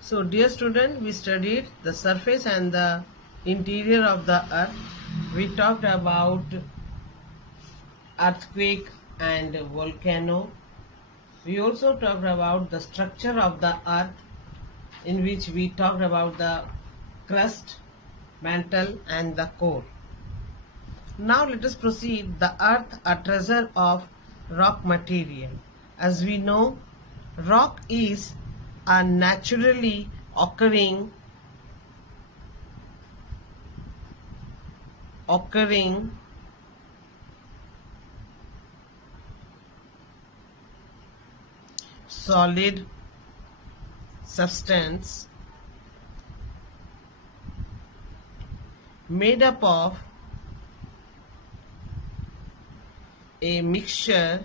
So dear student, we studied the surface and the interior of the earth. We talked about earthquake and volcano. We also talked about the structure of the earth, in which we talked about the crust, mantle and the core. Now let us proceed. The earth, a treasure of rock material. As we know, rock is a naturally occurring solid substance made up of a mixture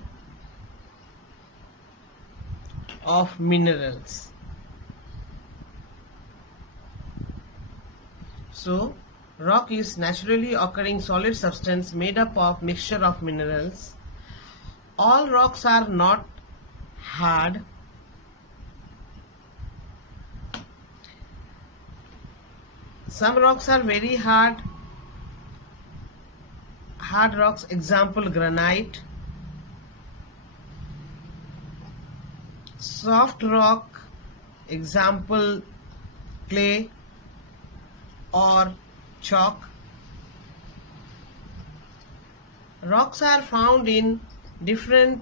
of minerals. So, rock is naturally occurring solid substance made up of mixture of minerals. All rocks are not hard. Some rocks are very hard. Hard rocks, example granite. Soft rock, example clay or chalk. Rocks are found in different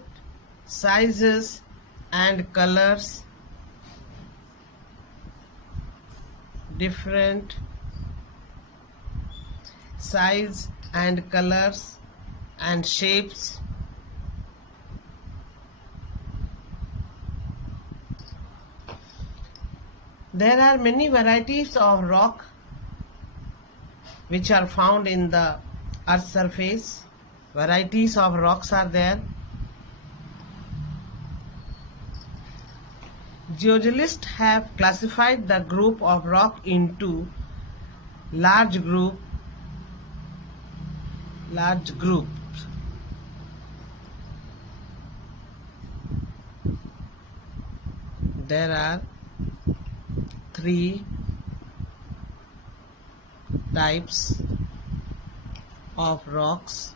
sizes and colors. Different size and colors and shapes. There are many varieties of rock which are found in the earth's surface. Varieties of rocks are there. Geologists have classified the group of rock into large groups. There are 3 types of rocks.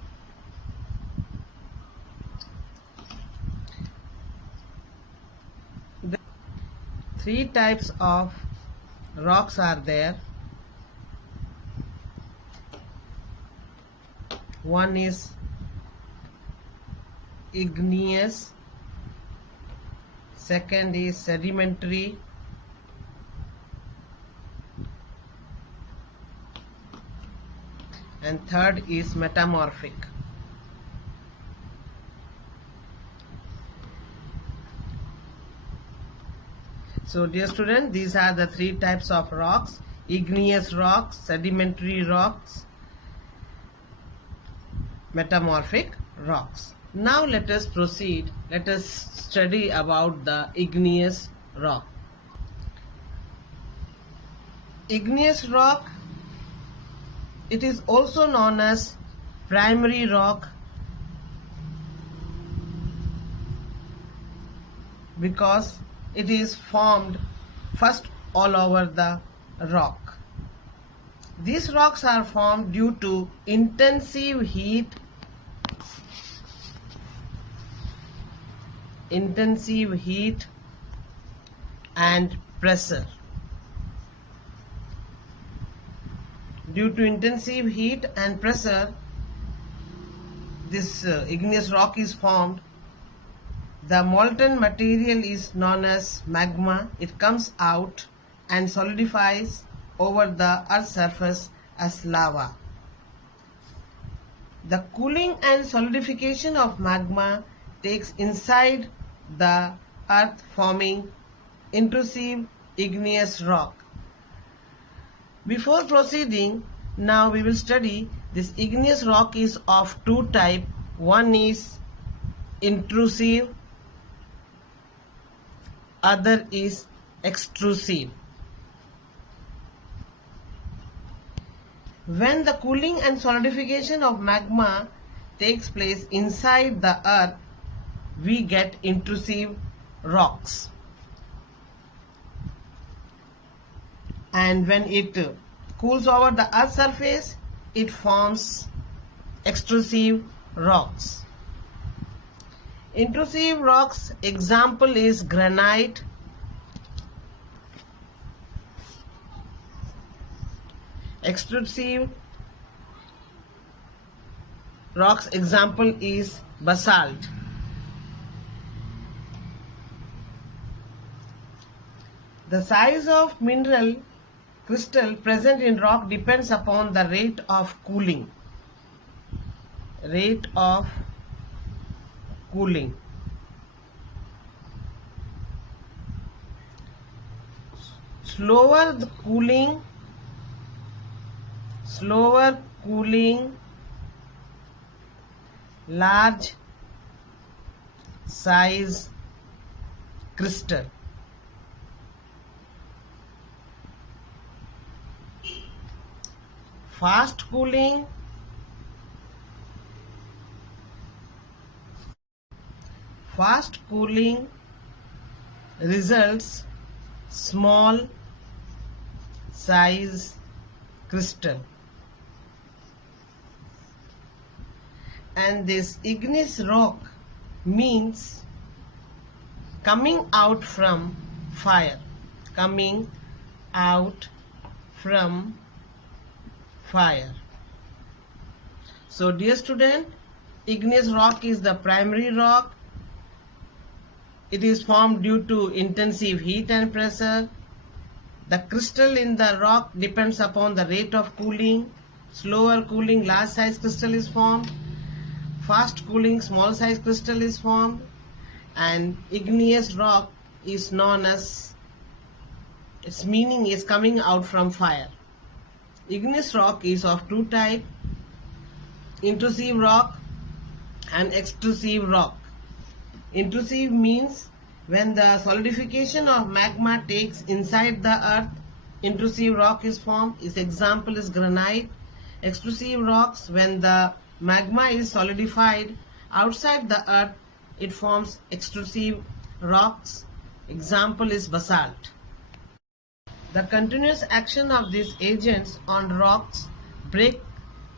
The 3 types of rocks are there. One is igneous, second is sedimentary, and third is metamorphic. So dear student, these are the 3 types of rocks: igneous rocks, sedimentary rocks, metamorphic rocks. Now let us proceed. Let us study about the igneous rock. Igneous rock, it is also known as primary rock because it is formed first all over the rock. These rocks are formed due to intensive heat and pressure. Due to intensive heat and pressure, this igneous rock is formed. The molten material is known as magma. It comes out and solidifies over the earth's surface as lava. The cooling and solidification of magma takes inside the earth, forming intrusive igneous rock. Before proceeding, now we will study this igneous rock is of 2 types. One is intrusive, other is extrusive. When the cooling and solidification of magma takes place inside the earth, we get intrusive rocks. and when it cools over the earth's surface, it forms extrusive rocks. Intrusive rocks example is granite, extrusive rocks example is basalt. The size of mineral crystal present in rock depends upon the rate of cooling. Rate of cooling. Slower cooling, large size crystal. Fast cooling, results small size crystal. And this igneous rock means coming out from fire. Coming out from fire. So dear student, igneous rock is the primary rock. It is formed due to intensive heat and pressure. The crystal in the rock depends upon the rate of cooling. Slower cooling, large size crystal is formed. Fast cooling, small size crystal is formed. And igneous rock is known as, its meaning is coming out from fire. Igneous rock is of two types, intrusive rock and extrusive rock. Intrusive means when the solidification of magma takes inside the earth, intrusive rock is formed. Its example is granite. Extrusive rocks, when the magma is solidified outside the earth, it forms extrusive rocks. Example is basalt. The continuous action of these agents on rocks break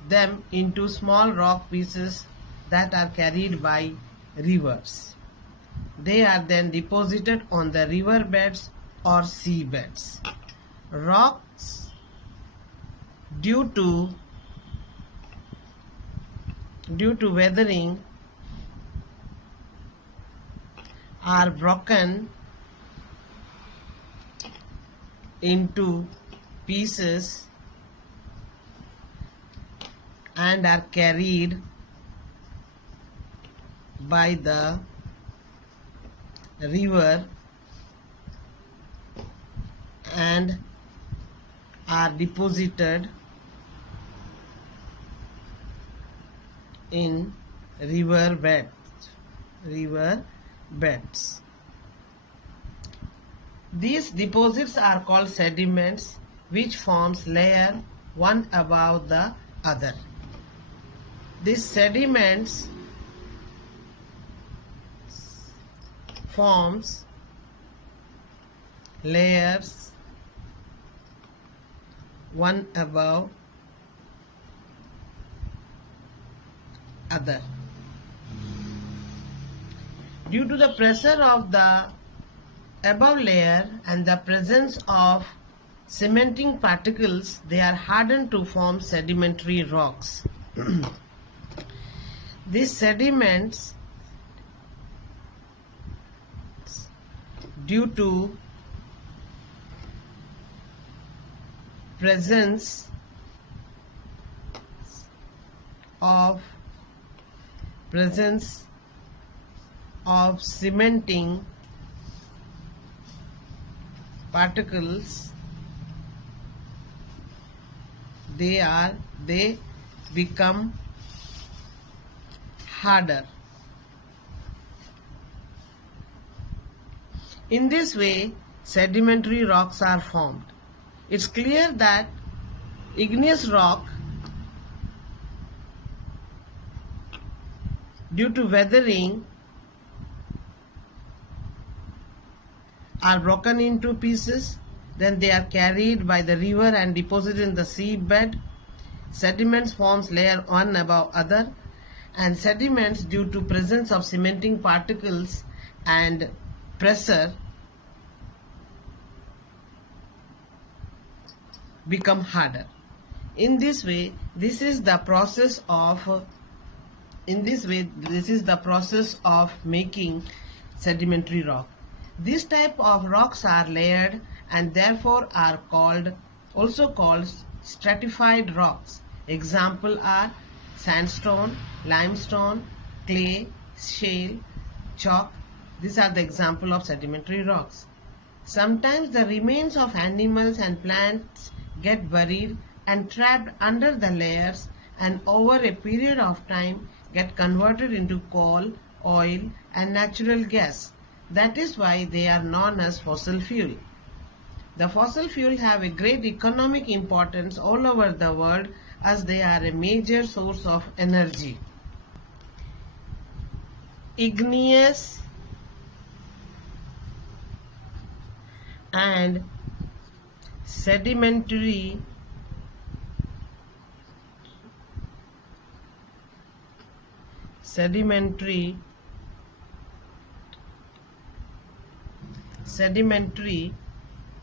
them into small rock pieces that are carried by rivers. They are then deposited on the river beds or sea beds. Rocks, due to weathering, are broken into pieces and are carried by the river and are deposited in river beds. These deposits are called sediments, which forms layer one above the other. These sediments forms layers one above other. Due to the pressure of the above layer and the presence of cementing particles, they are hardened to form sedimentary rocks. These sediments, due to presence of cementing particles, they become harder. In this way, sedimentary rocks are formed. It's clear that igneous rock, due to weathering, are broken into pieces Then they are carried by the river and deposited in the seabed. Sediments forms layer one above other, and sediments, due to presence of cementing particles and pressure, become harder. In this way, this is the process of making sedimentary rock. This type of rocks are layered and therefore are also called stratified rocks. Examples are sandstone, limestone, clay, shale, chalk. These are the example of sedimentary rocks. Sometimes the remains of animals and plants get buried and trapped under the layers, and over a period of time get converted into coal, oil and natural gas. That is why they are known as fossil fuel. The fossil fuel have a great economic importance all over the world, as they are a major source of energy. Igneous and sedimentary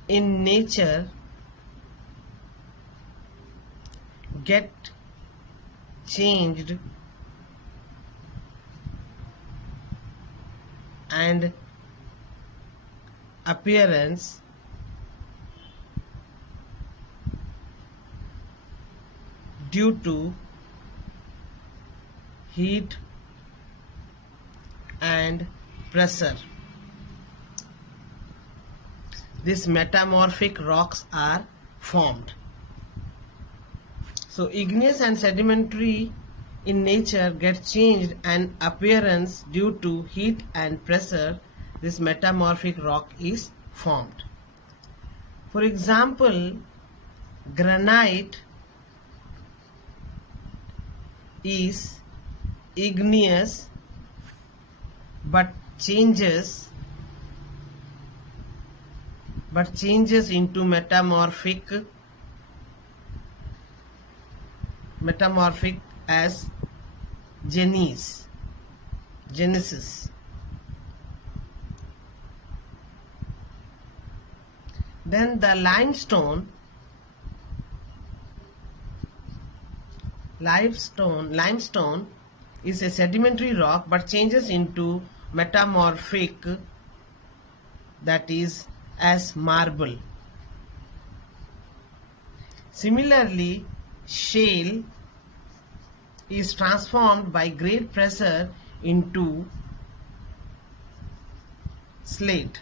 in nature get changed and appearance due to heat and pressure. These metamorphic rocks are formed. So igneous and sedimentary in nature get changed and appearance due to heat and pressure. This metamorphic rock is formed. For example, granite is igneous but changes into metamorphic as genesis. Then the limestone is a sedimentary rock but changes into metamorphic, that is as marble. Similarly, shale is transformed by great pressure into slate.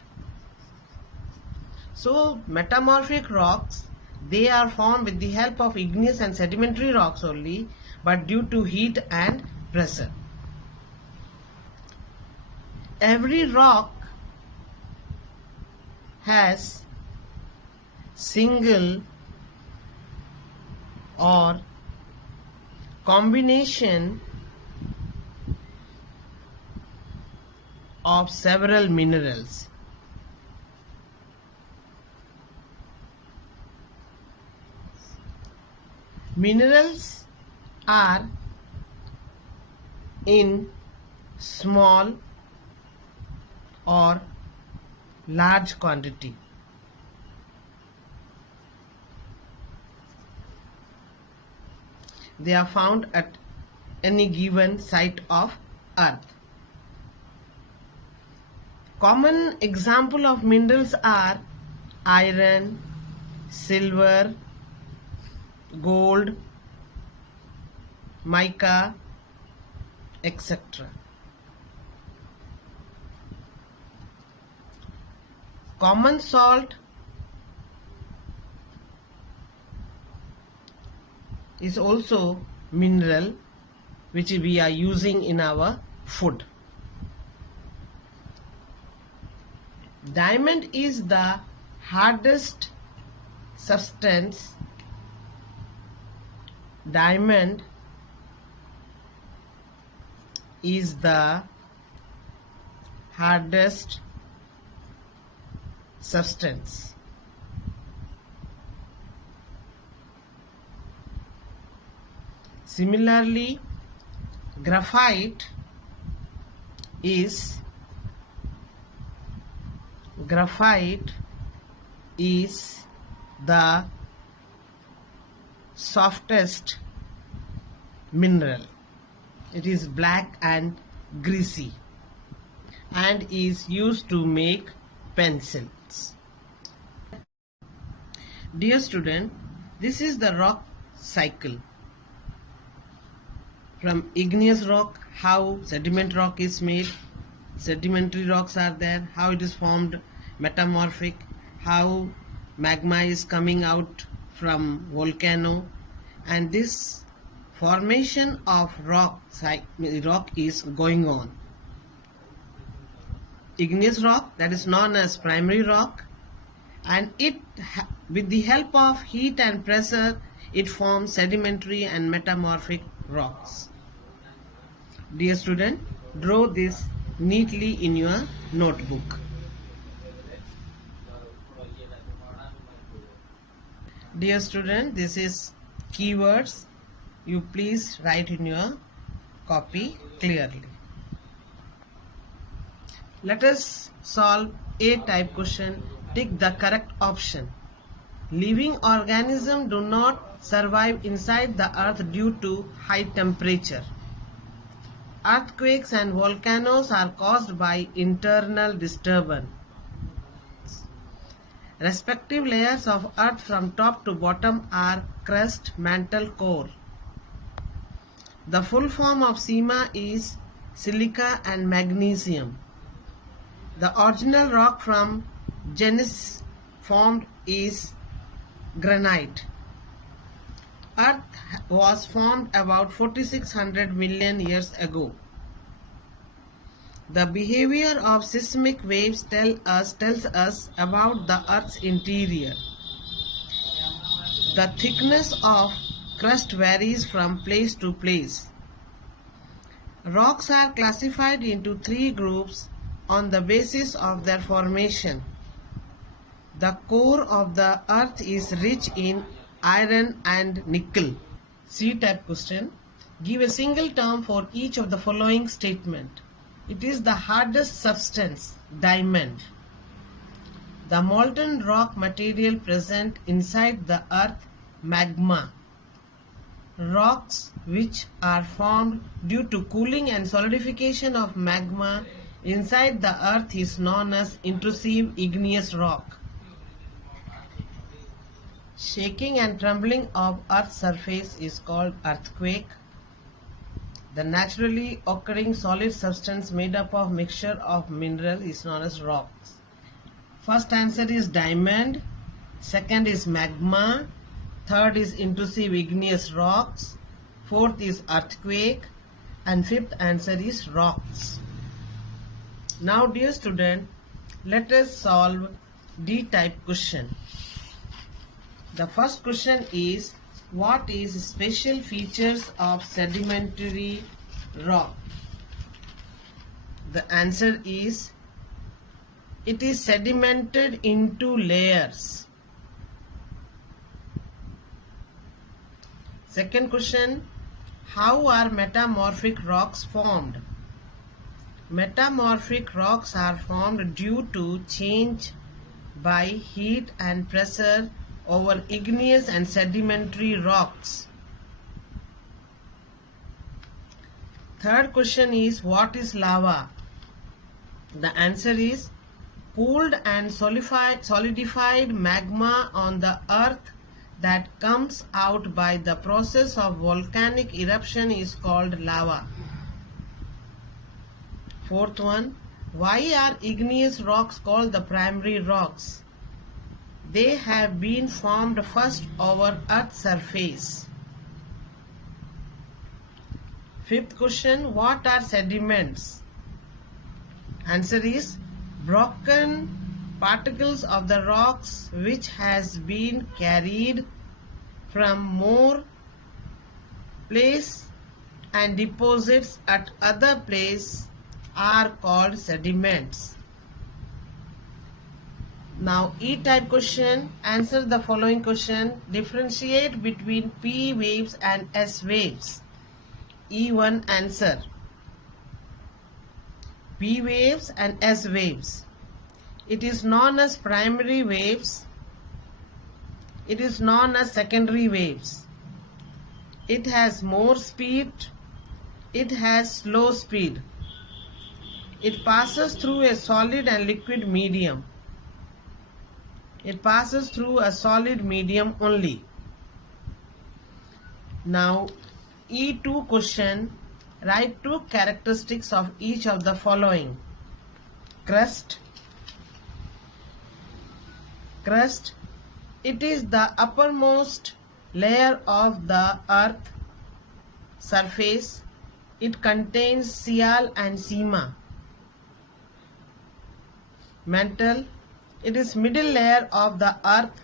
So metamorphic rocks, they are formed with the help of igneous and sedimentary rocks only, but due to heat and pressure. Every rock has single or combination of several minerals. Minerals are in small or large quantity. They are found at any given site of earth. Common example of minerals are iron, silver, gold, mica, etc. Common salt is also mineral which we are using in our food. Diamond is the hardest substance. Diamond is the hardest substance. Similarly, graphite is the softest mineral. It is black and greasy and is used to make pencils. Dear student, this is the rock cycle. From igneous rock, how sediment rock is made, sedimentary rocks are there, how it is formed, metamorphic, how magma is coming out from volcano, and this formation of rock is going on. Igneous rock, that is known as primary rock, and it with the help of heat and pressure it forms sedimentary and metamorphic rocks. Dear student, draw this neatly in your notebook. Dear student, this is keywords. You please write in your copy clearly. Let us solve A type question. Tick the correct option. Living organisms do not survive inside the earth due to high temperature. Earthquakes and volcanoes are caused by internal disturbance. Respective layers of earth from top to bottom are crust, mantle, core. The full form of SEMA is silica and magnesium. The original rock from gneiss formed is granite. Earth was formed about 4600 million years ago. The behavior of seismic waves tells us about the Earth's interior. The thickness of crust varies from place to place. Rocks are classified into 3 groups on the basis of their formation. The core of the earth is rich in iron and nickel. C type question. Give a single term for each of the following statement. It is the hardest substance, diamond. The molten rock material present inside the earth, magma. Rocks which are formed due to cooling and solidification of magma inside the earth is known as intrusive igneous rock. Shaking and trembling of earth's surface is called earthquake. The naturally occurring solid substance made up of mixture of mineral is known as rocks. First answer is diamond, second is magma, third is intrusive igneous rocks, fourth is earthquake, and fifth answer is rocks. Now dear student, let us solve D type question. The first question is, what is special features of sedimentary rock? The answer is, it is sedimented into layers. Second question, how are metamorphic rocks formed? Metamorphic rocks are formed due to change by heat and pressure over igneous and sedimentary rocks. Third question is, what is lava? The answer is, cooled and solidified magma on the earth that comes out by the process of volcanic eruption is called lava. Fourth one, why are igneous rocks called the primary rocks? They have been formed first over Earth's surface. Fifth question, what are sediments? Answer is, broken particles of the rocks which has been carried from more place and deposits at other place are called sediments. Now E-type question, answer the following question. Differentiate between P waves and S waves. E1 answer. P waves and S waves. It is known as primary waves. It is known as secondary waves. It has more speed. It has slow speed. It passes through a solid and liquid medium. It passes through a solid medium only. Now E2 question, write two characteristics of each of the following. Crust. Crust. It is the uppermost layer of the earth surface. It contains Sial and Sima. Mantle. It is middle layer of the earth.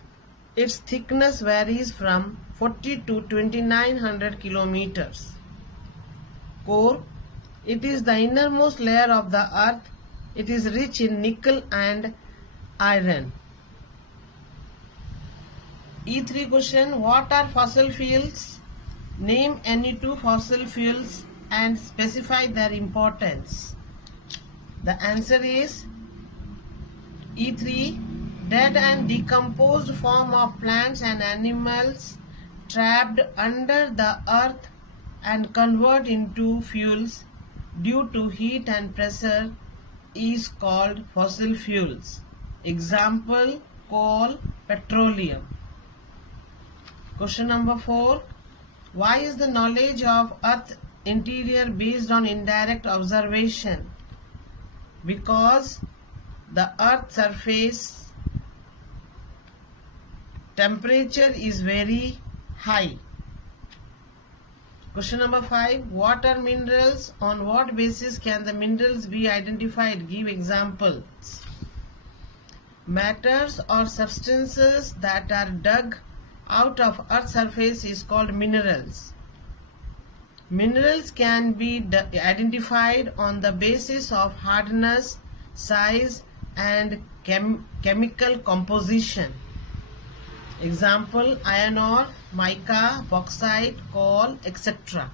Its thickness varies from 40 to 2900 kilometers. Core. It is the innermost layer of the earth. It is rich in nickel and iron. E3 question, what are fossil fuels? Name any two fossil fuels and specify their importance. The answer is E3, dead and decomposed form of plants and animals trapped under the earth and convert into fuels due to heat and pressure is called fossil fuels. Example, coal, petroleum. Question number 4. Why is the knowledge of earth interior based on indirect observation? Because the earth surface temperature is very high. Question number 5. What are minerals? On what basis can the minerals be identified? Give examples. Matters or substances that are dug out of earth's surface is called minerals. Minerals can be identified on the basis of hardness, size, and chemical composition. Example, iron ore, mica, bauxite, coal, etc.